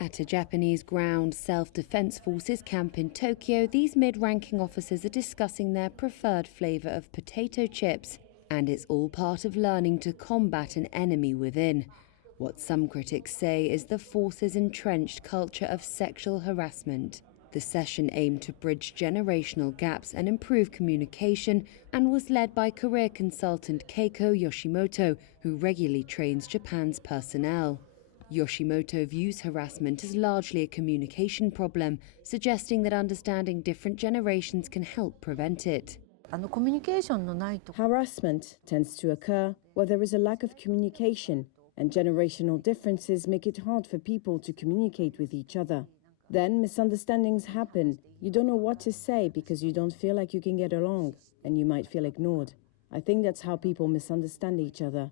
At a Japanese ground self-defense forces camp in Tokyo, these mid-ranking officers are discussing their preferred flavour of potato chips. And it's all part of learning to combat an enemy within. What some critics say is the force's entrenched culture of sexual harassment. The session aimed to bridge generational gaps and improve communication and was led by career consultant Keiko Yoshimoto, who regularly trains Japan's personnel. Yoshimoto views harassment as largely a communication problem, suggesting that understanding different generations can help prevent it. Harassment tends to occur where there is a lack of communication, and generational differences make it hard for people to communicate with each other. Then misunderstandings happen. You don't know what to say because you don't feel like you can get along, and you might feel ignored. I think that's how people misunderstand each other.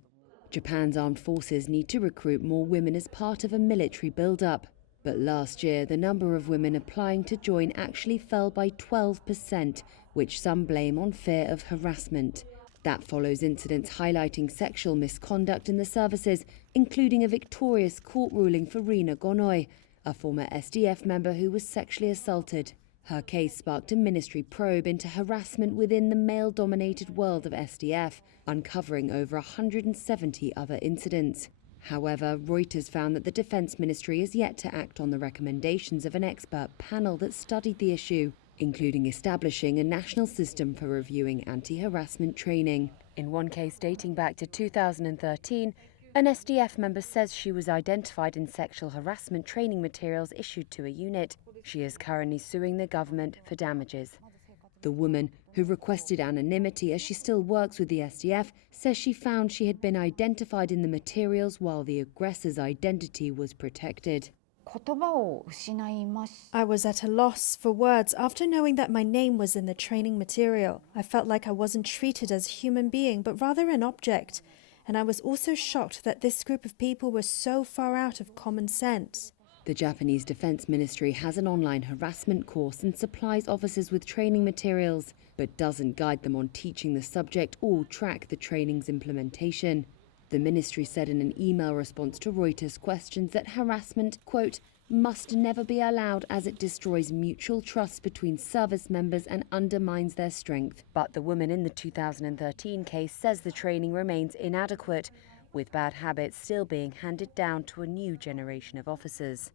Japan's armed forces need to recruit more women as part of a military build-up. But last year, the number of women applying to join actually fell by 12%, which some blame on fear of harassment. That follows incidents highlighting sexual misconduct in the services, including a victorious court ruling for Rina Gonoi, a former SDF member who was sexually assaulted. Her case sparked a ministry probe into harassment within the male-dominated world of SDF, uncovering over 170 other incidents. However, Reuters found that the Defence Ministry is yet to act on the recommendations of an expert panel that studied the issue, including establishing a national system for reviewing anti-harassment training. In one case dating back to 2013, an SDF member says she was identified in sexual harassment training materials issued to a unit. She is currently suing the government for damages. The woman, who requested anonymity as she still works with the SDF, says she found she had been identified in the materials while the aggressor's identity was protected. I was at a loss for words after knowing that my name was in the training material. I felt like I wasn't treated as a human being, but rather an object. And I was also shocked that this group of people were so far out of common sense. The Japanese Defence Ministry has an online harassment course and supplies officers with training materials, but doesn't guide them on teaching the subject or track the training's implementation. The ministry said in an email response to Reuters' questions that harassment, quote, must never be allowed as it destroys mutual trust between service members and undermines their strength. But the woman in the 2013 case says the training remains inadequate, with bad habits still being handed down to a new generation of officers.